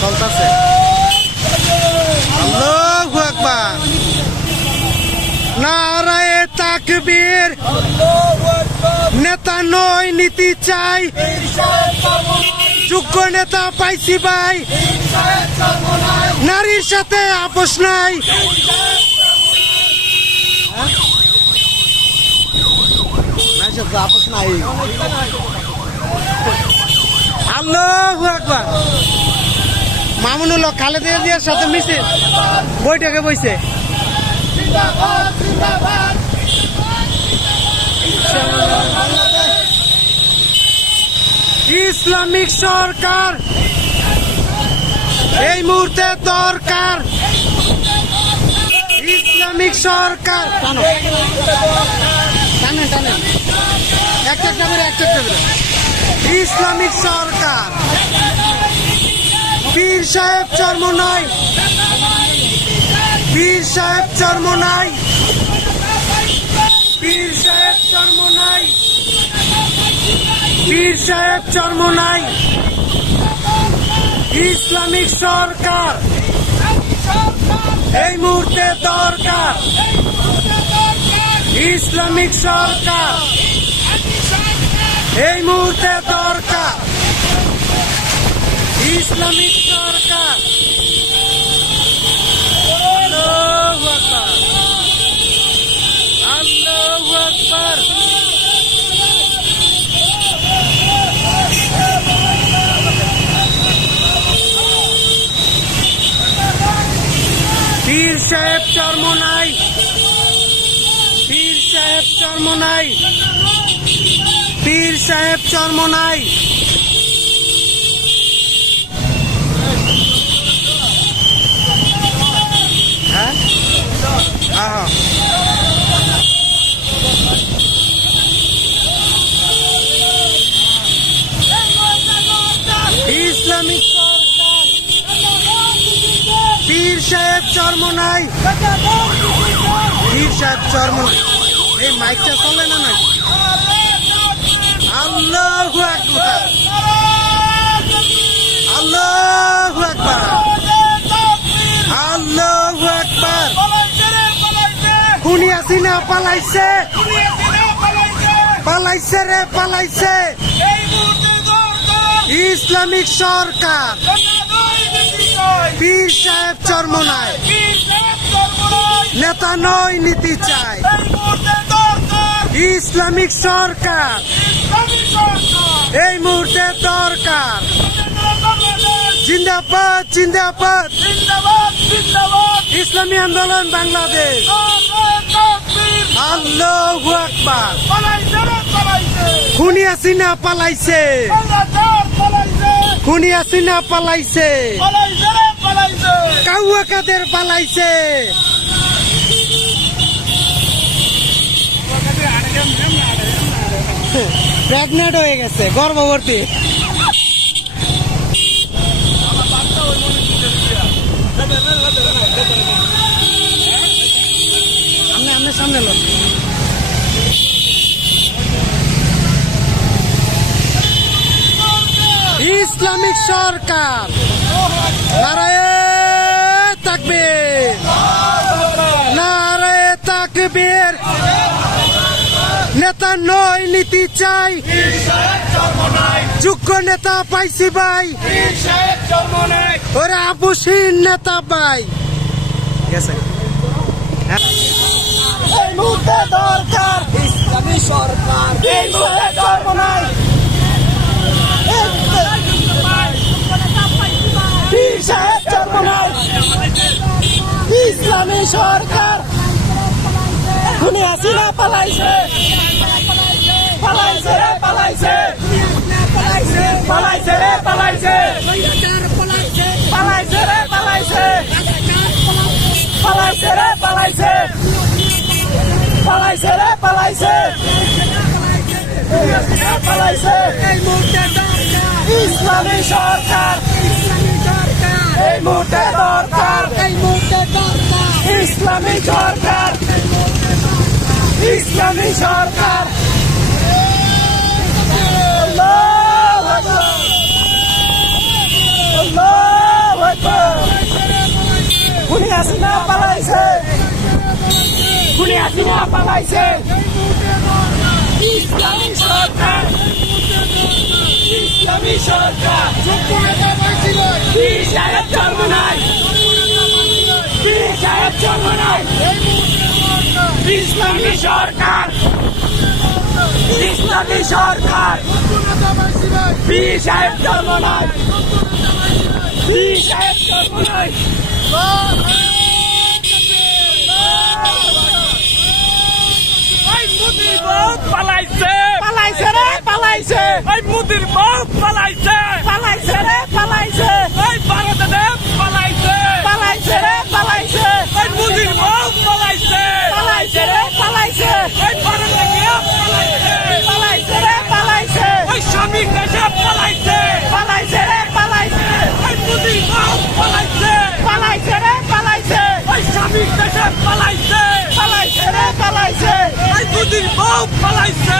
চলতেছে। আল্লাহু আকবার, নারায়ে তাকবীর। নেতা নয় নীতি চাই, যোগ্য নেতা পাইছি ভাই, নারীর সাথে আপোষ নাই। আপোষ নাই। আল্লাহু আকবার। মামুনুল হক খালেদা জিয়ার সাথে মিছিল বৈঠকে বইছে। ইসলামিক সরকার এই মুহূর্তে দরকার। ইসলামিক সরকার ইসলামিক সরকার। পীর সাহেব চরমোনাই, পীর সাহেব চরমোনাই, পীর সাহেব চরমোনাই, পীর সাহেব চরমোনাই। ইসলামিক সরকার এই মুহূর্তে দরকার। ইসলামিক সরকার এই মুহূর্তে দরকার। ইসলামিক সরকার। আল্লাহু আকবার, আল্লাহু আকবার। পীর সাহেব চরমোনাই, পীর সাহেব চরমোনাই, পীর সাহেব চরমোনাই। হ্যাঁ ইসলামিক সরকার। পীর সাহেব চরমোনাই, পীর সাহেব চরমোনাই। এই মাইকটা চলে না নাই? আল্লাহু আকবার, আল্লাহু আকবার, আল্লাহু আকবার। খুনি হাসিনা পালাইছে, পালাইছে রে পালাইছে। ইসলামিক সরকার পীর সাহেব চরমোনাই। নেতা নয় নীতি চাই। ইসলামিক সরকার এই মুহূর্তে দরকার। জিন্দাবাদ, জিন্দাবাদ, ইসলামী আন্দোলন বাংলাদেশ। আল্লাহু আকবার। খুনি হাসিনা পালাইছে, খুনি হাসিনা পালাইছে, কাউয়া কাদের পালাইছে। প্রেগনেন্ট হয়ে গেছে, গর্ভবতী। আমনে সামনে লোক। ইসলামিক সরকার নারায়ে তাকবীর, নারায়ে তাকবীর। নেতা নয় নীতি চাই, যোগ্য নেতা পাইছি ভাই, ওরা আপুসীন নেতা পাই গেছে। এই মুহূর্তে দরকার ইসলামী সরকার। এই মুহূর্তে চরমোনাই, পীর সাহেব চরমোনাই। ইসলামী সরকার খুনি হাসিনা পালাইছে, পালাইছে রে পালাইছে, পালাইছে রে পালাইছে, পালাইছে রে পালাইছে, পালাইছে রে পালাইছে, পালাইছে রে পালাইছে পালাইছে এই মুহূর্তে দরকার ইসলামী সরকার এই মুহূর্তে দরকার এই মুহূর্তে দরকার ইসলামী সরকার ইসলামী সরকার আল্লাহু আকবার আল্লাহু আকবার খুনি হাসিনা পালাইছে খুনি হাসিনা পালাইছে ইসলামী সরকার ইসলামী সরকার বীর সাহেব জন্ম নাই বীর সাহেব জন্ম নাই ইসলামী সরকার ইসলামী সরকার বীর সাহেব জন্ম নাই বীর সাহেব জন্ম নাই মুদির বউ পালাইছে পালাইছে রে পালাইছে এই মুদির বউ পালাইছে পালাইছে রে পালাইছে এই ভারত দেব পালাইছে পালাইছে রে পালাইছে এই মুদির বউ পালাইছে পালাইছে রে পালাইছে এই ভারত দেব পালাইছে পালাইছে রে পালাইছে এই শ্রমিক দেশে পালাইছে পালাইছে রে পালাইছে এই মুদির বউ পালাইছে পালাইছে রে পালাইছে এই শ্রমিক দেশে পালাইছে পালাইছে রে পালাইছে এই মুদির বউ পালাইছে